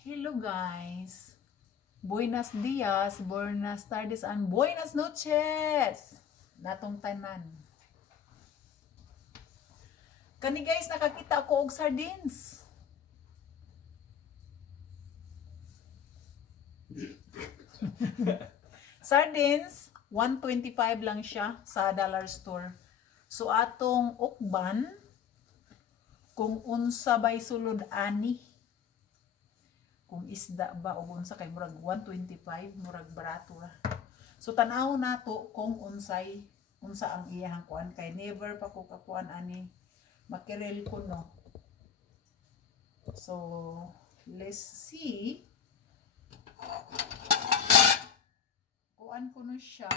Hello guys, buenos dias, buenas tardes, and buenas noches natong tanan. Kani guys, nakakita ako og sardines. Sardines, 125 lang siya sa dollar store. So atong ukban, kung unsa bay sulod ani, kung isda ba o unsa kay murag 125, murag barato ra. So tanaw nato kung unsa ang iyang kuan, kay never pa ko kakuan ani makirel ko no. So let's see. Kuan ko no siya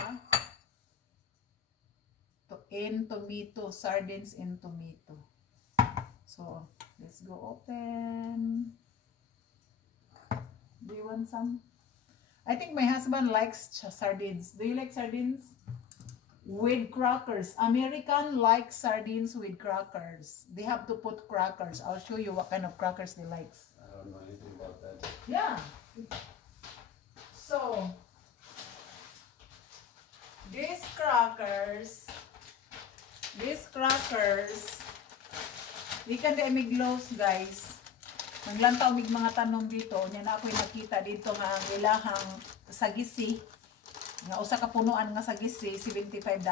in tomato, sardines in tomato. So let's go open. Do you want some? I think my husband likes sardines. Do you like sardines? With crackers. American likes sardines with crackers. They have to put crackers. I'll show you what kind of crackers they like. I don't know anything about that. Yeah. So, these crackers, di kan di mig gloves guys. Naglantaw mig mga tanom dito, nya na ako'y nakita dito nga ang ilahang sagisi. Nga usa ka punuan nga sagisi, $75.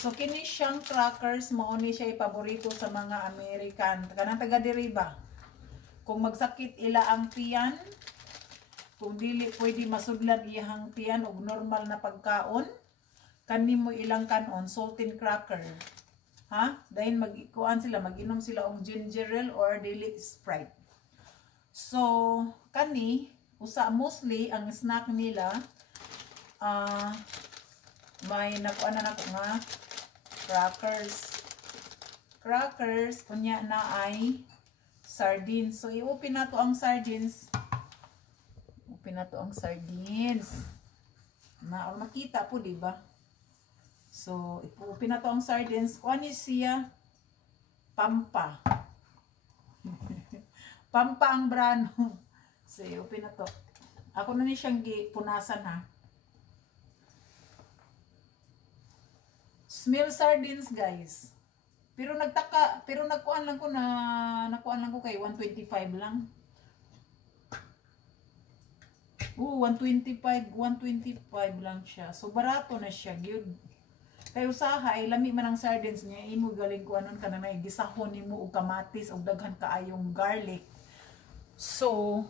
So kini siyang crackers, mao ni siya ipaborito sa mga American, kanang taga diri ba. Kung magsakit ila ang tiyan, kung dili pwede masudlan iyang tiyan og normal na pagkaon, kanimo ilang kanon salted cracker. Ha? Dahil mag-ikuan sila, mag-inom sila og ginger ale or daily Sprite. So, kani, mostly, ang snack nila, may nakuan na nako nga, crackers, kunya na ay sardines. So, i-open na to ang sardines. Makita po, diba? So, i-open na to ang sardines. Kuan is siya, Pampa. Pampa ang brano. So, open na to. Ako na ni siyang punasan ha. Smell sardines guys. Pero nakuan lang ko kay 125 lang. 125 lang siya. So, barato na siya. Good. Kaya usahay, lami man ang sardines niya. Imo galing ko anon ka na gisahon nimo og kamatis og daghan kaayong garlic. So,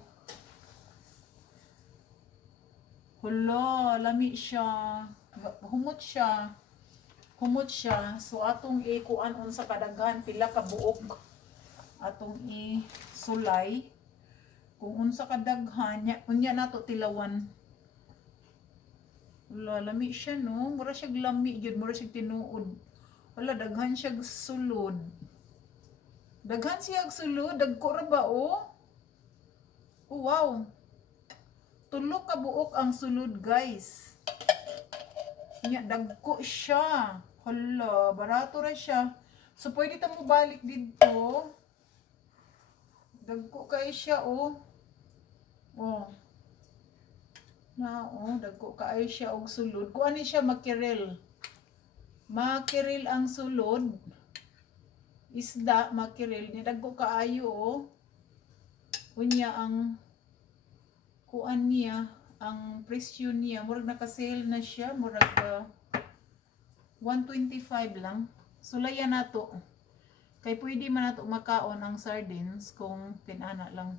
hala, lami siya. Humot siya. So, atong ikuan unsa kadaghan, pila ka buok. Atong isulay. Kung unsa kadaghan, unya nato tilawan. Hala, lami siya no. Mura siya lami, yun. Mura siya tinuod. Hala, daghan siya sulod. Dagko ra ba oh? Oh, wow. Tulo ka buok ang sulod, guys. Nya dagko siya. Hala, barato ra siya. So pwede ta mo balik dito. Dagko kay siya oh. Oh. Dagko kay siya og sulod. Kuan ni siya makirel. Makirel ang sulod. Isda makirel ni dagko kaayo oh. Unya ang kuan niya, ang presyo niya, murag naka-sale na siya, murag 125 lang. Sulayan nato. Kay pwede man nato makaon ang sardines kung pinana lang.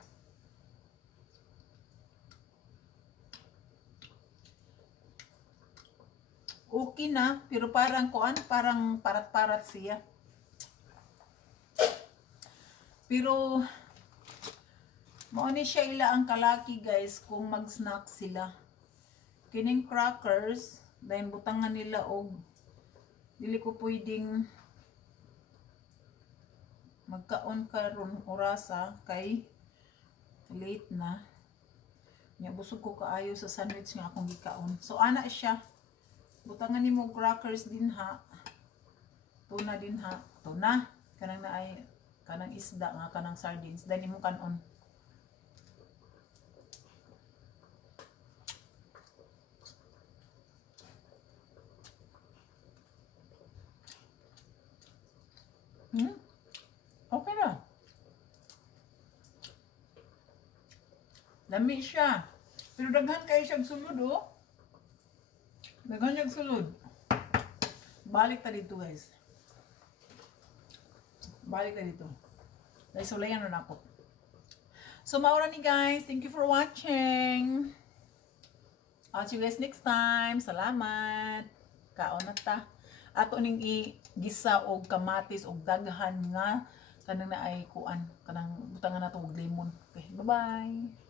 Okay na, pero parang kuan, parang parat-parat siya. Pero mao ni siya ila ang kalaki guys kung mag-snack sila. Kining crackers, dahil butangan nila og dili ko pwedeng magkaon karon orasa kay late na. Nya busog ko kaayo sa sandwich nga akong gikaon. So ana siya. Butangan nimo crackers din ha. Tuna din ha. Tuna kanang isda nga kanang sardines dahil nimo kanon. Lami siya. Pero daghan kayo siyang sulod, oh. Daghan siyang sulod. Balik ta dito, guys. Balik ta dito. Dahil sulayan na ako. So, maura ni guys. Thank you for watching. I'll see you guys next time. Salamat. Kaon na ta. Ato ning igisa og kamatis og daghan nga kanang na ay kuan kanang butangan na to og lemon. Okay, bye-bye.